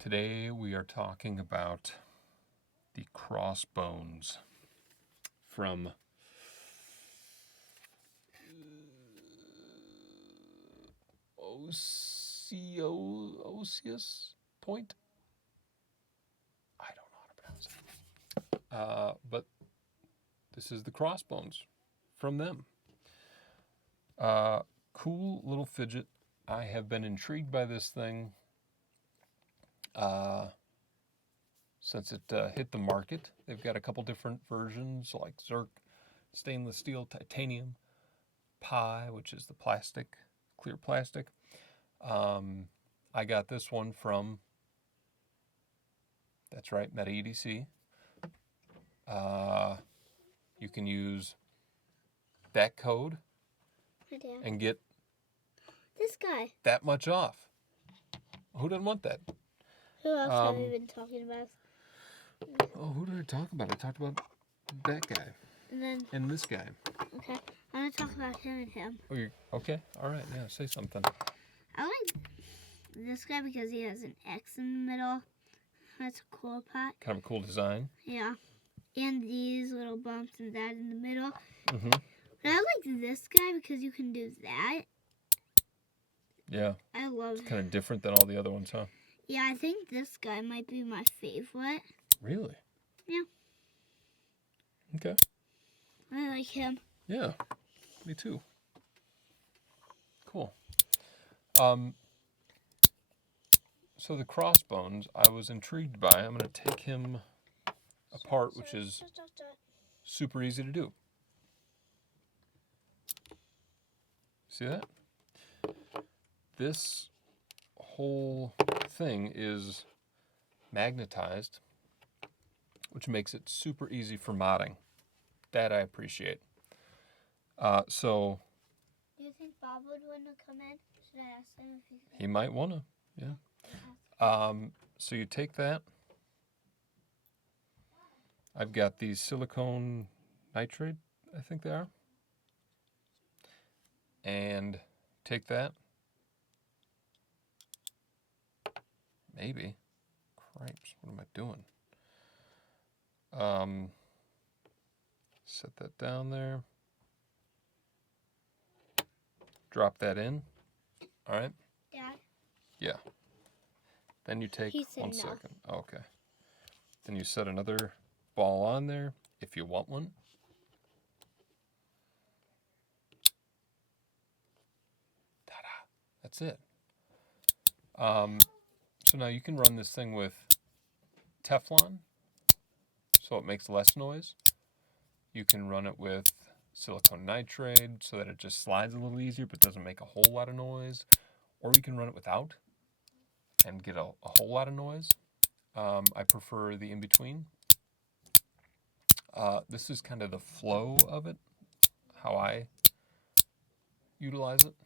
Today we are talking about the Crossbones from Osseous Point. I don't know how to pronounce it. But this is the Crossbones from them. Cool little fidget. I have been intrigued by this thing since it hit the market. They've got a couple different versions like Zerk, stainless steel, titanium, Pi, which is the plastic, clear plastic. I got this one from, that's right, Meta EDC. You can use that code and get this guy that much off. Who doesn't want that? Who else have we been talking about? Oh, who did I talk about? I talked about that guy. And this guy. Okay. I'm going to talk about him and him. Oh, okay. All right. Yeah, say something. I like this guy because he has an X in the middle. That's a cool part. Kind of a cool design. Yeah. And these little bumps and that in the middle. Mm-hmm. But I like this guy because you can do that. Yeah. I love it. It's kind of different than all the other ones, huh? Yeah, I think this guy might be my favorite. Really? Yeah. Okay. I like him. Yeah, me too. Cool. So the Crossbones, I was intrigued by. I'm going to take him apart, which is super easy to do. See that? This whole thing is magnetized, which makes it super easy for modding. That I appreciate. So. Do you think Bob would want to come in? Should I ask him if he could? He might want to, yeah. So you take that. I've got these silicone nitrate, I think they are. And take that. Maybe. Cripes, what am I doing? Set that down there. Drop that in. All right? Dad? Yeah. Then you take one second. Okay. Then you set another ball on there if you want one. Ta-da. That's it. So now you can run this thing with Teflon, so it makes less noise. You can run it with silicone nitride so that it just slides a little easier but doesn't make a whole lot of noise. Or you can run it without and get a whole lot of noise. I prefer the in-between. This is kind of the flow of it, how I utilize it.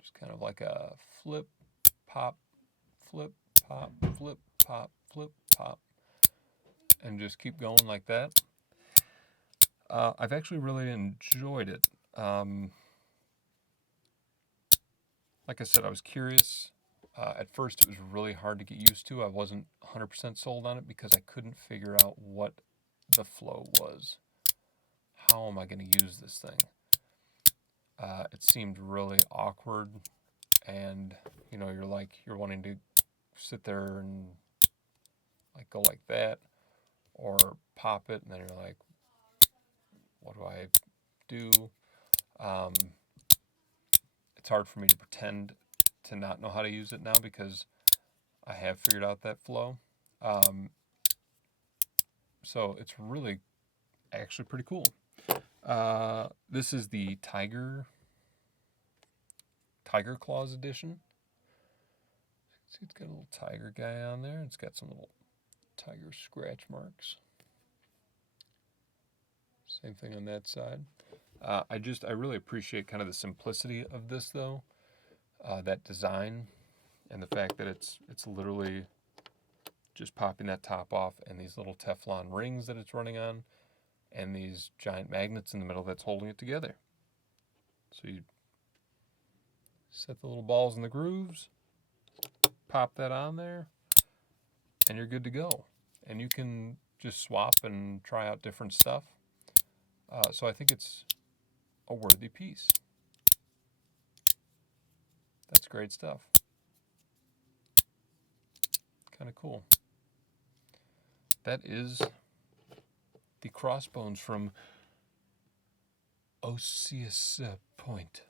Just kind of like a flip, pop, flip, pop, flip, pop, flip, pop. And just keep going like that. I've actually really enjoyed it. Like I said, I was curious. At first, it was really hard to get used to. I wasn't 100% sold on it because I couldn't figure out what the flow was. How am I going to use this thing? It seemed really awkward, and you're wanting to sit there and like go like that, or pop it, and then you're like, what do I do? It's hard for me to pretend to not know how to use it now because I have figured out that flow. So it's really actually pretty cool. This is the Tiger Claws edition. See, it's got a little tiger guy on there. It's got some little tiger scratch marks. Same thing on that side. I really appreciate kind of the simplicity of this though, that design, and the fact that it's literally just popping that top off and these little Teflon rings that it's running on, and these giant magnets in the middle that's holding it together. So you set the little balls in the grooves, pop that on there, and you're good to go. And you can just swap and try out different stuff. So I think it's a worthy piece. That's great stuff. Kind of cool. That is the Crossbones from Osseous Point.